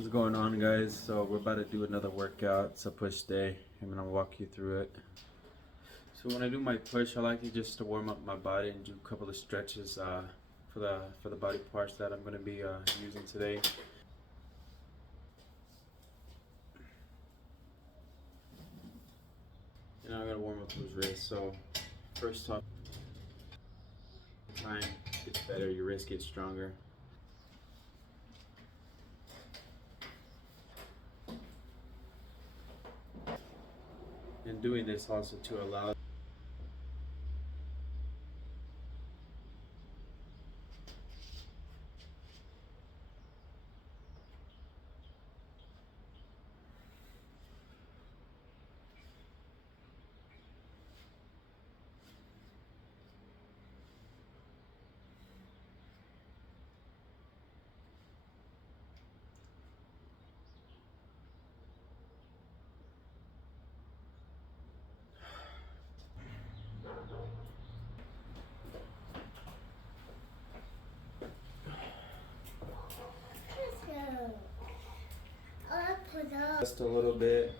What's going on, guys? So we're about to do another workout. It's a push day. I'm gonna walk you through it. So when I do my push, I like to warm up my body and do a couple of stretches for the body parts that I'm gonna be using today. And I'm gonna warm up those wrists. So first off, time gets better, your wrist gets stronger. And doing this also to allow just a little bit.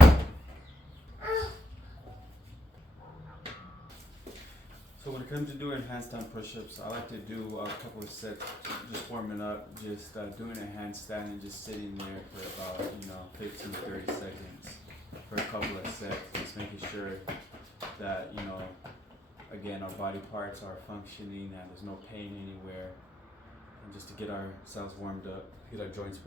So when it comes to doing handstand push-ups, I like to do a couple of sets, just warming up, just doing a handstand and just sitting there for about 15, 30 seconds for a couple of sets, just making sure that again, our body parts are functioning and there's no pain anywhere, and just to get ourselves warmed up, get our joints.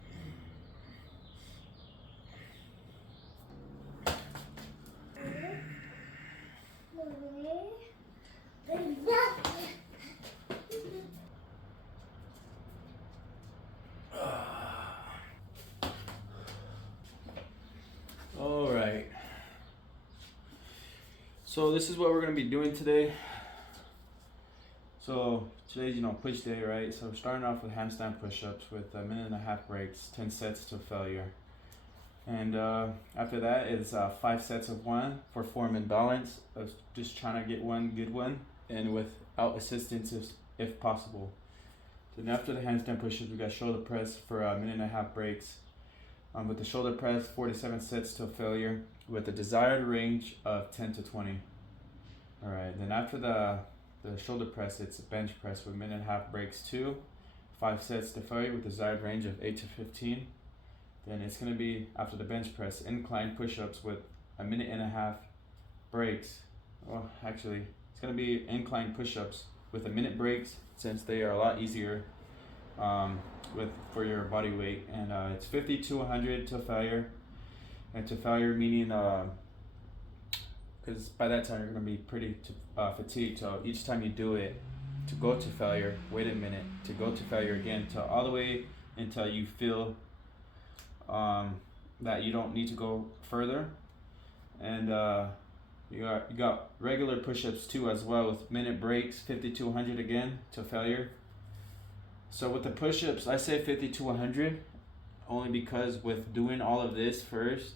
All right. So this is what we're gonna be doing today. So today's push day, right? So we're starting off with handstand push-ups with 1.5 minute breaks, 10 sets to failure. And after that, it's 5 sets of 1 for form and balance. Of just trying to get one good one, and without assistance if possible. Then after the handstand push-ups, we got shoulder press for 1.5 minute breaks. With the shoulder press, 47 sets to failure, with a desired range of 10 to 20. All right. Then after the shoulder press, it's a bench press with 1.5 minute breaks too, 5 sets to failure with desired range of 8 to 15. Then it's going to be, after the bench press, incline push-ups with 1.5 minute breaks. Well, actually, it's going to be incline push-ups with 1 minute breaks, since they are a lot easier for your body weight. And it's 50 to 100 to failure. And to failure meaning, because by that time you're going to be pretty fatigued. So each time you do it, to go to failure, wait a minute, to go to failure again, to all the way until you feel that you don't need to go further. And you got regular push-ups too as well, with minute breaks, 50 to 100 again to failure. So with the push-ups, I say 50 to 100 only because with doing all of this first,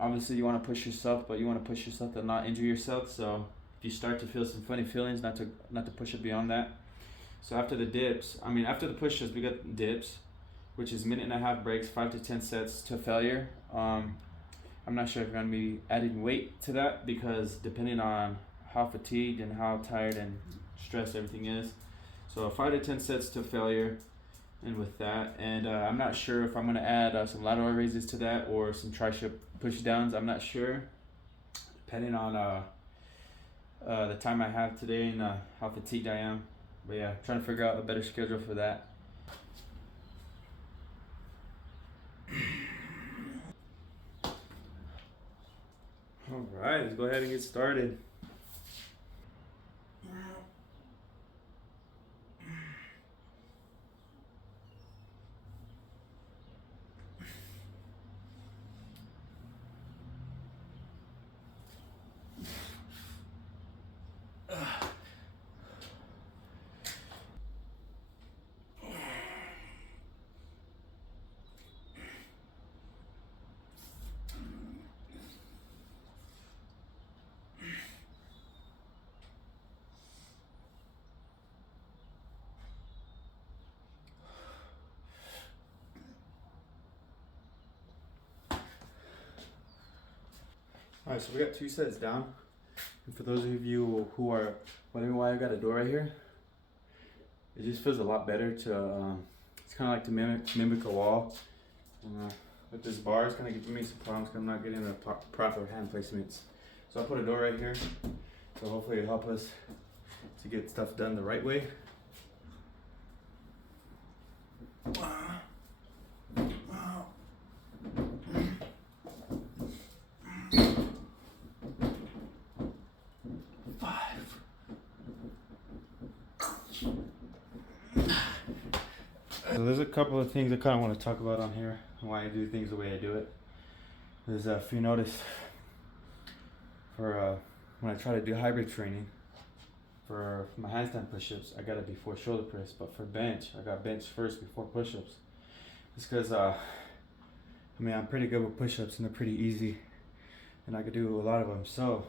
obviously you want to push yourself, but you want to push yourself to not injure yourself. So if you start to feel some funny feelings, not to push it beyond that. So after the after the push-ups, we got dips, which is 1.5 minute breaks, 5 to 10 sets to failure. I'm not sure if I'm going to be adding weight to that, because depending on how fatigued and how tired and stressed everything is. So 5 to 10 sets to failure, and with that, and I'm not sure if I'm going to add some lateral raises to that or some tricep push downs. I'm not sure, depending on the time I have today and how fatigued I am. But yeah, trying to figure out a better schedule for that. All right, let's go ahead and get started. Alright, so we got 2 sets down. And for those of you who are wondering why I got a door right here, it just feels a lot better to, it's kind of like to mimic a wall. With this bar, it's kind of giving me some problems because I'm not getting the proper hand placements. So I'll put a door right here. So hopefully it'll help us to get stuff done the right way. So there's a couple of things I kind of want to talk about on here, why I do things the way I do it. There's if you notice, for when I try to do hybrid training, for my handstand push-ups, I got it before shoulder press, but for bench, I got bench first before push-ups. It's because, I mean, I'm pretty good with push-ups and they're pretty easy, and I could do a lot of them, so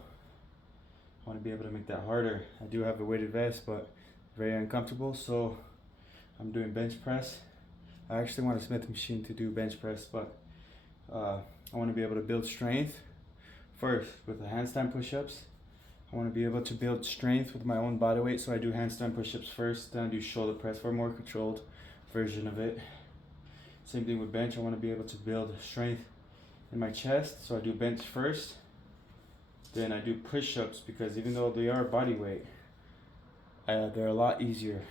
I want to be able to make that harder. I do have a weighted vest, but very uncomfortable, so I'm doing bench press. I actually want a Smith machine to do bench press, but I want to be able to build strength first with the handstand push-ups. I want to be able to build strength with my own body weight, so I do handstand push-ups first, then I do shoulder press for a more controlled version of it. Same thing with bench. I want to be able to build strength in my chest, so I do bench first, then I do push-ups, because even though they are body weight, they're a lot easier.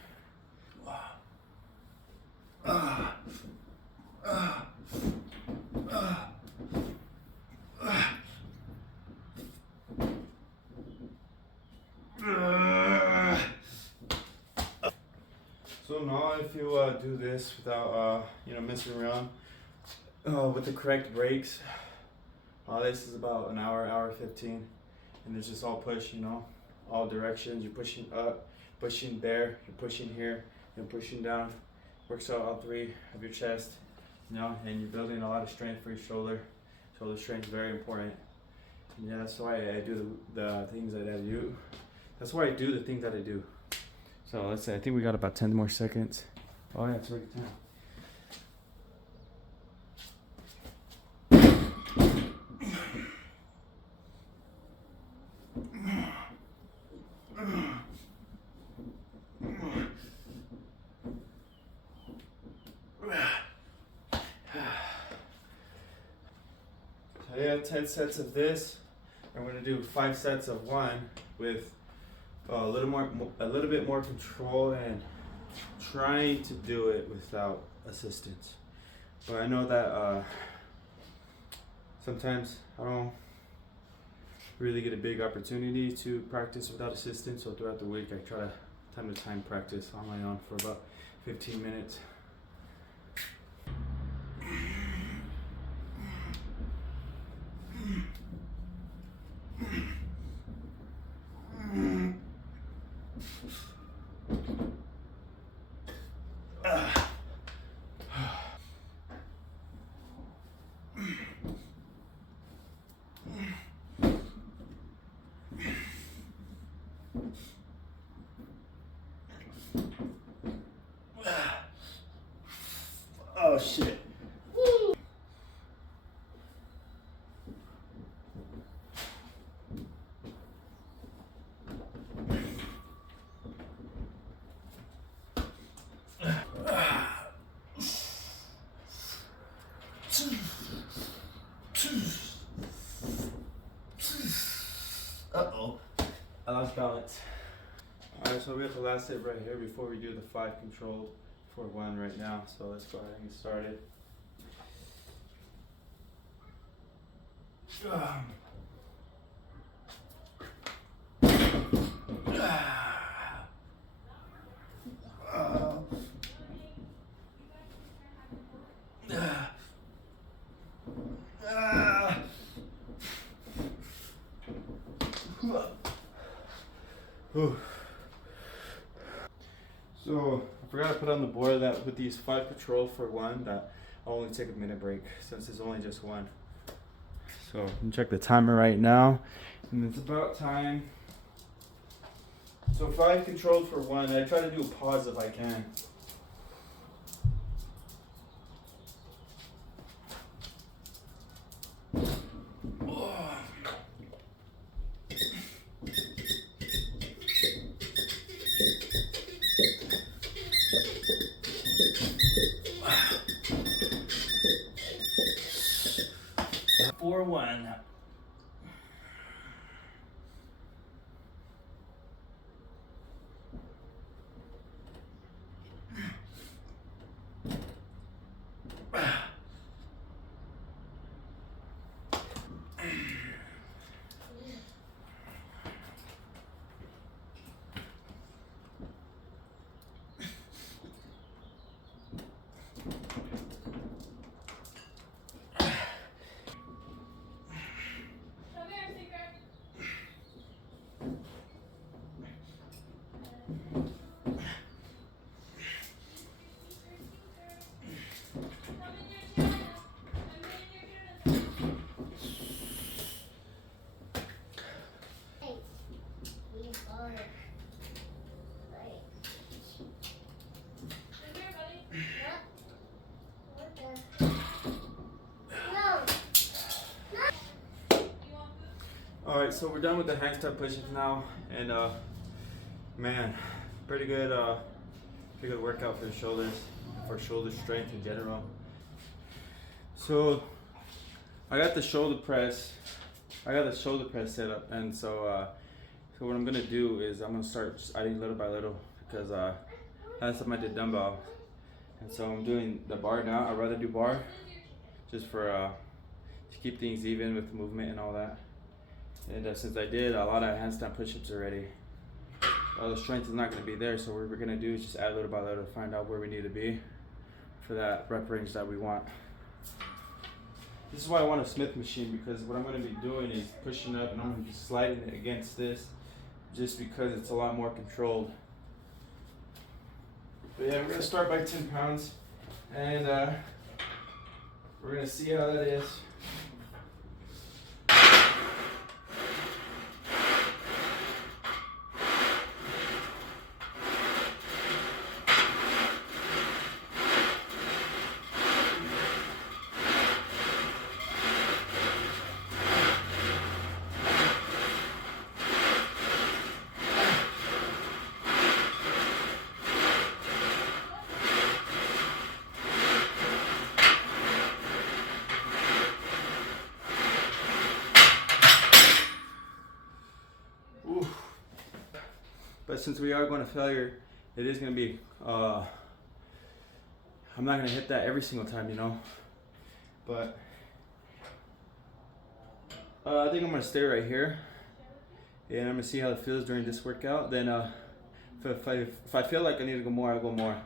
So now if you do this without messing around with the correct breaks, this is about an hour 15, and it's just all push, all directions. You're pushing up, pushing there, you're pushing here, and pushing down. Works out all 3 of your chest, and you're building a lot of strength for your shoulder. Shoulder strength is very important. And yeah, that's why I do the things that I do. That's why I do the things that I do. So let's say, I think we got about 10 more seconds. Oh yeah, it's already 10. So yeah, 10 sets of this. I'm going to do 5 sets of 1 with a little bit more control and trying to do it without assistance. But I know that sometimes I don't really get a big opportunity to practice without assistance. So throughout the week, I try to time to time practice on my own for about 15 minutes. Oh shit. Uh-oh. I lost balance. Alright, so we have the last set right here before we do the 5 controlled for 1 right now. So let's go ahead and get started. So I forgot to put on the board that with these 5 control for 1, that I'll only take a minute break since it's only just 1. So I'm gonna check the timer right now, and it's about time. So 5 controlled for 1. I try to do a pause if I can. so we're done with the handstand push-ups now, and man, pretty good workout for the shoulders, for shoulder strength in general. So I got the shoulder press set up, and so what I'm gonna do is I'm gonna start just adding little by little, because last time I did dumbbell, and so I'm doing the bar now. I'd rather do bar just for to keep things even with the movement and all that. And since I did a lot of handstand push-ups already, the strength is not going to be there, so what we're going to do is just add little by little to find out where we need to be for that rep range that we want. This is why I want a Smith machine, because what I'm going to be doing is pushing up and I'm going to be sliding it against this, just because it's a lot more controlled. But yeah, we're going to start by 10 pounds, and we're going to see how that is. But since we are going to failure, it is going to be, I'm not going to hit that every single time, you know. But I think I'm going to stay right here, and I'm going to see how it feels during this workout. Then if I feel like I need to go more, I'll go more.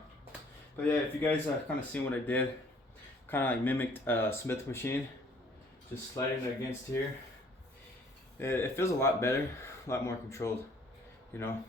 But yeah, if you guys kind of seen what I did, kind of like mimicked Smith machine, just sliding it against here. It feels a lot better, a lot more controlled, you know.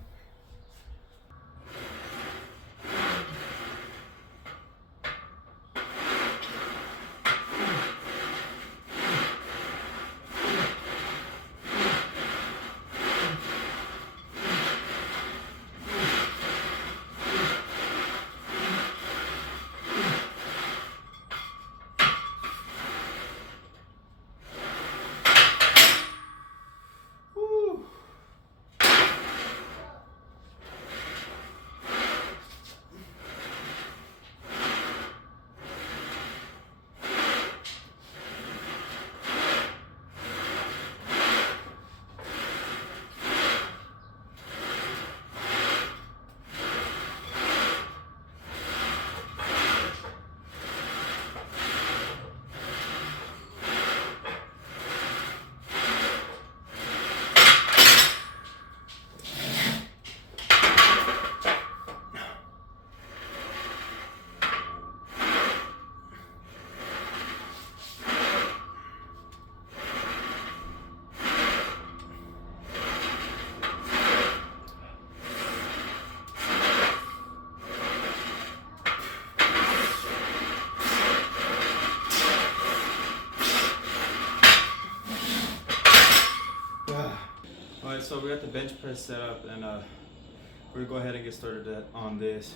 Alright, so we got the bench press set up, and we're gonna go ahead and get started on this.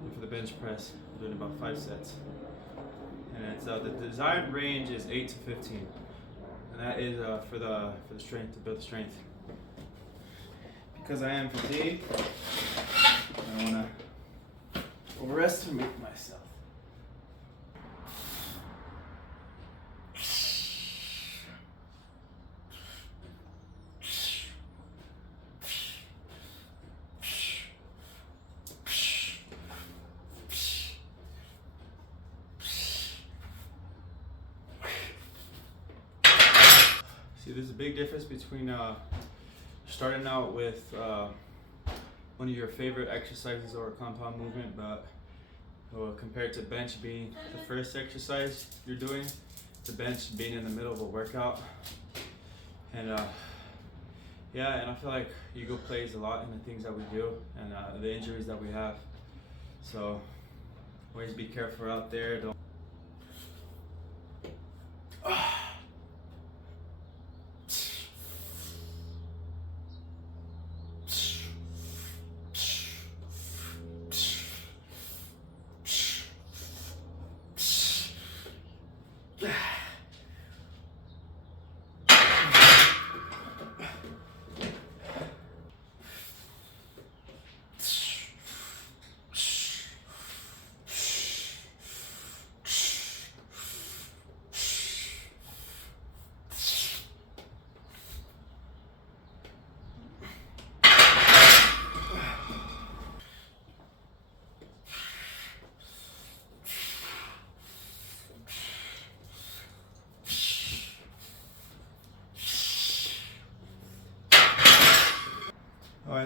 And for the bench press, we're doing about 5 sets. And it's the desired range is 8 to 15, and that is for the strength, to build the strength. Because I am fatigued, I don't wanna overestimate myself. See, there's a big difference between starting out with one of your favorite exercises or a compound movement, but compared to bench being the first exercise you're doing, to bench being in the middle of a workout. And yeah, and I feel like ego plays a lot in the things that we do and the injuries that we have. So always be careful out there. Don't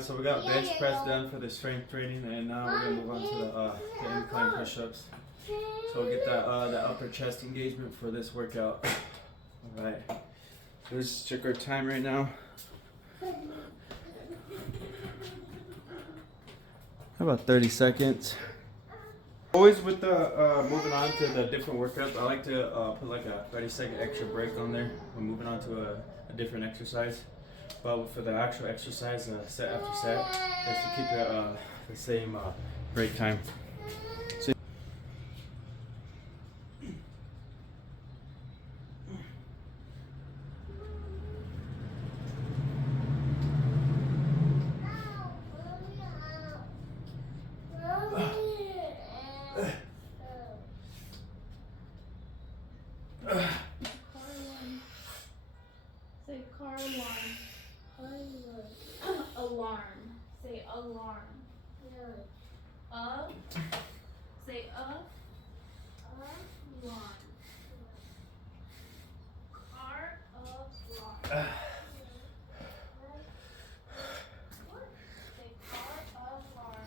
So we got bench press done for the strength training, and now we're gonna move on to the incline push-ups. So we'll get that the upper chest engagement for this workout. All right. So let's check our time right now. How about 30 seconds? Always with the moving on to the different workouts, I like to put like a 30-second extra break on there when moving on to a different exercise. But for the actual exercise, set after set, is to keep the same break time. So Say car alarm. Alarm. Say alarm. Of. Say of. Lawn. Car of lawn. Say car of lawn.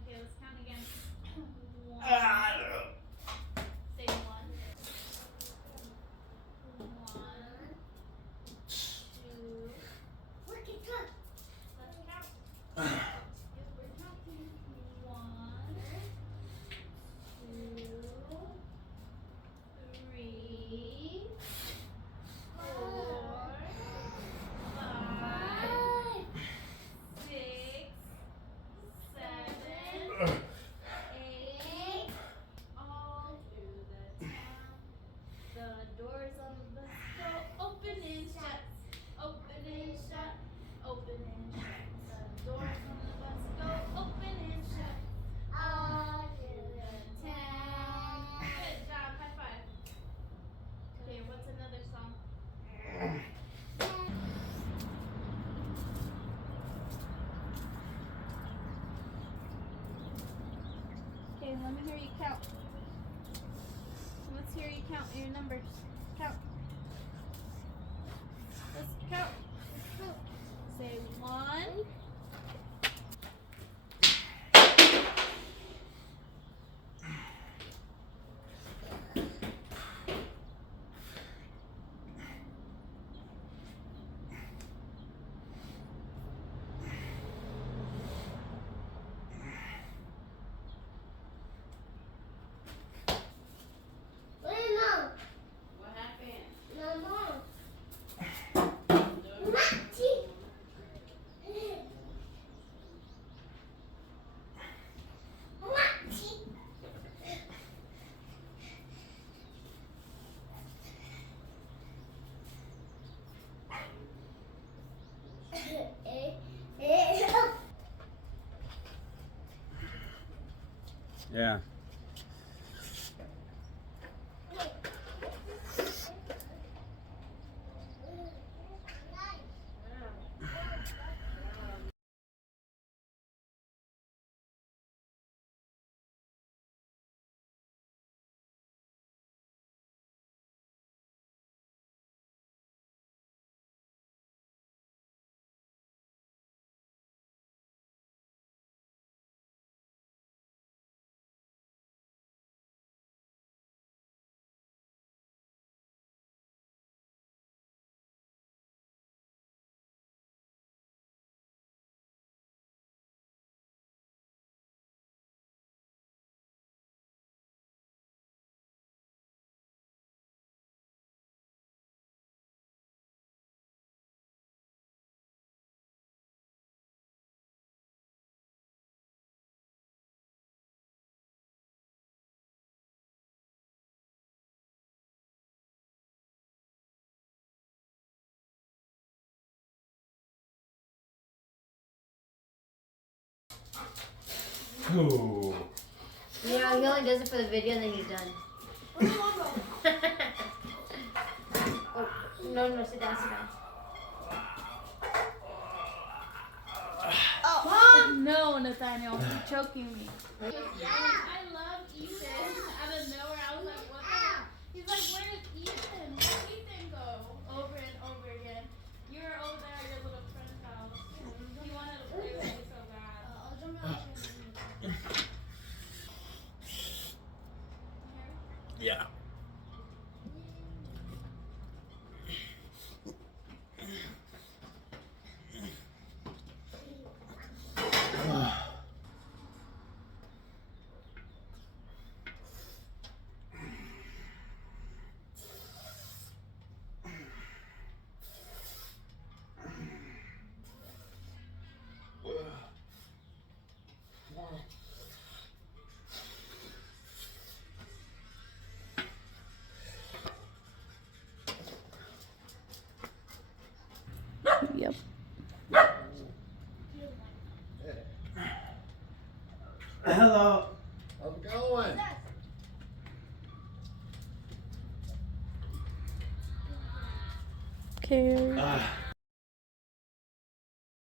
Okay, let's count again. One. Say one. One. Two. Let's count. Yep, we're counting. One. Two. Three. Four. 5. 6. 7. 8. All through the town. The doors on the bus go open and shut. Open and shut. Open and shut. The doors on the bus go open and shut. All through the town. Good job. High five. Okay, what's another song? Okay, let me hear you count. Let's hear you count your numbers. Count. Let's count. Say one. What happened? yeah. Ooh. You know, he only does it for the video and then he's done. Oh, no, sit down, sit down. Oh, no, Nathaniel, you're choking me. I love Ethan. Out of nowhere, I was like, what the heck? He's like, where did Ethan? Where did Ethan go? Over and over again. You were over there at your little friend's house. He wanted to play with you so bad. Yeah. Yep. Hello. How's it going? Okay. Ah.